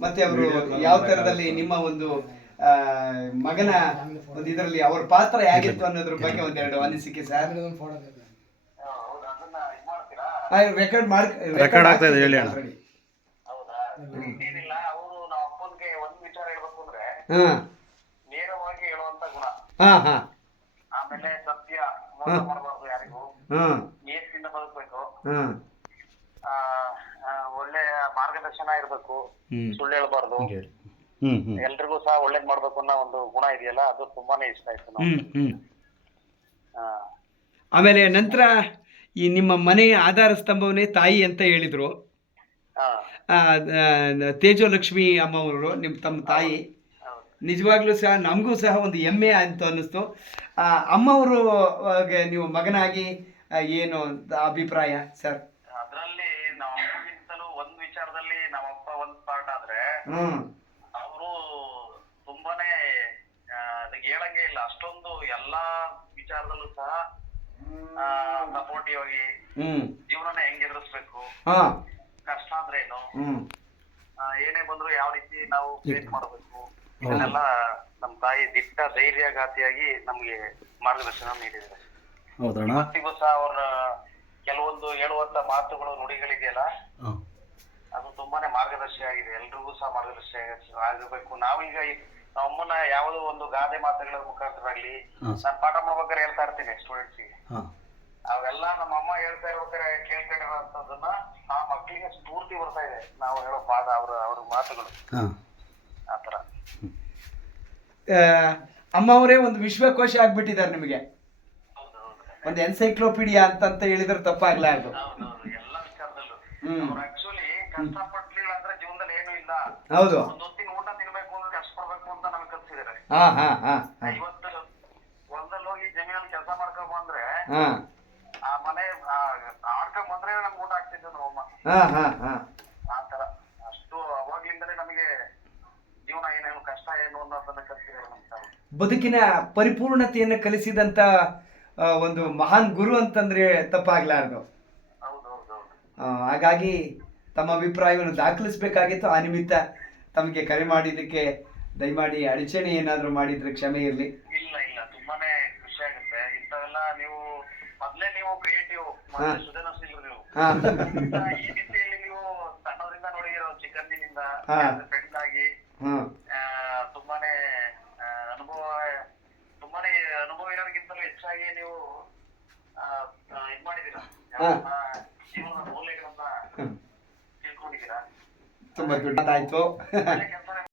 ಮತ್ತೆ ಅವರು ಯಾವ ತರದಲ್ಲಿ ನಿಮ್ಮ ಒಂದು ಆ, ಮಗನ ಒಂದು ಇದರಲ್ಲಿ ಅವ್ರ ಪಾತ್ರ ಹೇಗಿತ್ತು ಅನ್ನೋದ್ರ ಬಗ್ಗೆ ಒಂದೆರಡು ಅನಿಸಿಕೆ ಸರ್. ಹೌದಾ ಅದನ್ನ ರೆಕಾರ್ಡ್ ಮಾಡಿ Record ಆಗ್ತಾ ಇದೆ, ಹೇಳಿ ಅಣ್ಣ. ಹೌದಾ? ಏನಿಲ್ಲ ಅವರು ನಮ್ಮ ಅಪ್ಪನಿಗೆ ಒಂದ್ ವಿಚಾರ ಹೇಳ್ಬೇಕು ಅಂದ್ರೆ ಹಾ. ನೇರವಾಗಿ ಹೇಳುವಂತ ಗುಣ. ಹಾ ಹಾ. ಆಮೇಲೆ ಸತ್ಯ ಮೋಸ ಮಾಡಬಾರ್ದು ಯಾರಿಗೂ. ಹಾ. ನಿಯತ್ತಿಂದ ಬದುಕಬೇಕು. ಹಾ. ಆ, ಆ, ಒಳ್ಳೆ ಮಾರ್ಗದರ್ಶನ ಇರಬೇಕು ಸುಳ್ಳು ಹೇಳ್ಬಾರ್ದು. ಎಲ್ರಿಗೂ ಸಹ ಒಳ್ಳೇದ್ ಮಾಡ್ಬೇಕು ಅನ್ನೋ ಒಂದು ಗುಣ ಇದೆಯಲ್ಲ ಅದು ತುಂಬಾನೇ ಇಷ್ಟ ಆಯ್ತು ಹಾ. ಆಮೇಲೆ ನಂತರ ಈ ನಿಮ್ಮ ಮನೆಯ ಆಧಾರ ಸ್ತಂಭವನ್ನೇ ತಾಯಿ ಅಂತ ಹೇಳಿದ್ರು. ಹಾ. ತೇಜೋಲಕ್ಷ್ಮಿ ಅಮ್ಮವರು ನಿಮ್ಮ ತಮ್ಮ ತಾಯಿ. ಹೌದು ನಿಜವಾಗ್ಲೂ ಸಹ ನಮಗೂ ಸಹ ಒಂದು ಹೆಮ್ಮೆ ಅಂತ ಅನ್ನಿಸ್ತು. ಆ, ಅಮ್ಮವರು ಆ, ಗೆ ನೀವು ಮಗನಾಗಿ ಆ, ಏನು ಅಂತ ಅಭಿಪ್ರಾಯ ಸರ್ ಅದ್ರಲ್ಲಿ ನಮ್ಮ ಅಪ್ಪನಿಂದಲೂ ಒಂದ್ ವಿಚಾರದಲ್ಲಿ ನಮ್ಮಪ್ಪ ಒಂದ್ ಪಾರ್ಟ್ ಆದ್ರೆ ಅವ್ರು ಅವರು ತುಂಬಾನೇ ಅದಕ್ಕೆ ಹೇಳಂಗೆ ಇಲ್ಲ. ಅಷ್ಟೊಂದು ಎಲ್ಲಾ ವಿಚಾರದಲ್ಲೂ ಸಹ ಸಪೋರ್ಟಿವ್ ಆಗಿ ಜೀವನನ ಹೆಂಗ್ ಎದುರಿಸ್ಬೇಕು? ಹಾಂ. ಕಷ್ಟ ಅಂದ್ರೆ ಏನು? ಆ, ಏನೇ ಬಂದ್ರು ಯಾವ ರೀತಿ ನಾವು ಫೇಸ್ ಮಾಡಬೇಕು? ಇದನ್ನೆಲ್ಲ ನಮ್ಮ ತಾಯಿ ದಿಟ್ಟ ಧೈರ್ಯಘಾತಿಯಾಗಿ ನಮ್ಗೆ ಮಾರ್ಗದರ್ಶನ ನೀಡಿದ್ದಾರೆ. ಹೌದಣ್ಣ. ಇವತ್ತಿಗೂ ಸಹ ಅವ್ರ ಕೆಲವೊಂದು ಹೇಳುವಂತ ಮಾತುಗಳು ನುಡಿಗಳಿದೆಯಲ್ಲ? ಹಾಂ. ಅದು ತುಂಬಾನೇ ಮಾರ್ಗದರ್ಶಿ ಆಗಿದೆ. ಎಲ್ರಿಗೂ ಸಹ ಮಾರ್ಗದರ್ಶಿ ಆಗಿರ್ಬೇಕು. ಆಗಬೇಕು ನಾವೀಗ ನಮ್ಮನ್ನ ಯಾವುದೋ ಒಂದು ಗಾದೆ ಮಾತುಗಳ ಮುಖಾಂತರ ಆಗ್ಲಿ ನಾನು ಪಾಠ ಮಾಡ್ಬೇಕಾದ್ರೆ ಹೇಳ್ತಾ ಇರ್ತೀನಿ ಸ್ಟೂಡೆಂಟ್ಸ್ಗೆ. ಅವೆಲ್ಲ ನಮ್ಮ ಅಮ್ಮ ಹೇಳ್ತಾ ಇರ್ಬೇಕಾದ್ರೆ ಕೇಳ್ತಾ ಇರೋಂಥದ್ದನ್ನ ಆ ಮಕ್ಕಳಿಗೆ ಸ್ಫೂರ್ತಿ ಬರ್ತಾ ಇದೆ. ನಾವು ಹೇಳೋ ಪಾಠ ಅವ್ರ ಅವ್ರ ಮಾತುಗಳು. ಆತರ ಅಮ್ಮ ಅವರೇ ಒಂದು ವಿಶ್ವಕೋಶ ಆಗ್ಬಿಟ್ಟಿದ್ದಾರೆ ನಿಮಗೆ. ಒಂದು ಎನ್ಸೈಕ್ಲೋಪೀಡಿಯಾ ಅಂತ ಹೇಳಿದ್ರೆ ತಪ್ಪಾಗ್ಲಾರ್ದು ಹೌದೌದು. ಎಲ್ಲ ವಿಚಾರದಲ್ಲೂ. ಹ್ಮ್. ಕಷ್ಟಪಟ್ಲಿಲ್ಲ ಅಂದ್ರೆ ಜೀವನದಲ್ಲಿ ಏನು ಇಲ್ಲ. ಹೌದು. ಒಂದ್ ಹೊತ್ತಿನ ಊಟ ತಿನ್ಬೇಕು ಅಂದ್ರೆ ಕಷ್ಟಪಡ್ಬೇಕು ಅಂತ ನಮ್ಗೆ ಕಲ್ಸಿದಾರೆ ಹಾ ಹಾ ಹಾ ಹಾ. ಇವತ್ತು ಹೊಲದಲ್ಲಿ ಹೋಗಿ ಜಮೀನಲ್ಲಿ ಕೆಲಸ ಮಾಡ್ಕೊಂಡ್ ಬಂದ್ರೆ ಹಾ. ಆ ಮನೆ ಆಡ್ಕೊಂಡ್ ಬಂದ್ರೆ ನಮ್ಗೆ ಊಟ ಆಗ್ತಿದ್ದು ನಮ್ಮ ಹಾ ಹಾ ಹಾ. ಆ ತರ ಅಷ್ಟು ಅವಾಗ್ಲಿಂದಲೇ ನಮಗೆ ಜೀವನ ಏನೇನು ಕಷ್ಟ ಏನು ಅನ್ನೋದನ್ನ ಕಲ್ಸಿದಾರೆ ತಾಯಿ. ಬದುಕಿನ ಪರಿಪೂರ್ಣತೆಯನ್ನು ಕಲಿಸಿದಂತ ಆ, ಒಂದು ಮಹಾನ್ ಗುರು ಅಂತಂದ್ರೆ ತಪ್ಪಾಗ್ಲಾರ್ದು. ಹೌದು ಹೌದು ಹೌದು. ಹಾಗಾಗಿ ತಮ್ಮ ಅಭಿಪ್ರಾಯವನ್ನು ದಾಖಲಿಸಬೇಕಾಗಿತ್ತು. ಆ ನಿಮಿತ್ತ ತಮಗೆ ಕರೆ ಮಾಡಿದ್ದಕ್ಕೆ ದಯಮಾಡಿ ಅಡಚಣೆ ಏನಾದರೂ ಮಾಡಿದ್ರೆ ಕ್ಷಮೆ ಇರಲಿ. ಇಲ್ಲ ಇಲ್ಲ ತುಂಬಾನೇ ಖುಷಿ ಆಗುತ್ತೆ. ಇಂಥವೆಲ್ಲ ನೀವು ಮೊದ್ಲೇ ನೀವು ಕ್ರಿಯೇಟಿವ್. ಸೃಜನಶೀಲರು ನೀವು. ಈ ರೀತಿಯಲ್ಲಿ ನೀವು ಸಣ್ಣವರಿಂದ ನೋಡಿರೋ ಚಿಕ್ಕಂದಿನಿಂದ. ಫ್ರೆಂಡ್ ಆಗಿ ತುಂಬಾನೇ ಅನುಭವ ತುಂಬಾನೇ ಅನುಭವ ಇರೋದಕ್ಕಿಂತಲೂ ಹೆಚ್ಚಾಗಿ ನೀವು ಇದ್ ಮಾಡಿದೀರಾ ತುಂಬಾ ದೊಡ್ಡದಾಯ್ತು ಒಳ್ಳೆ ಕೆಲಸ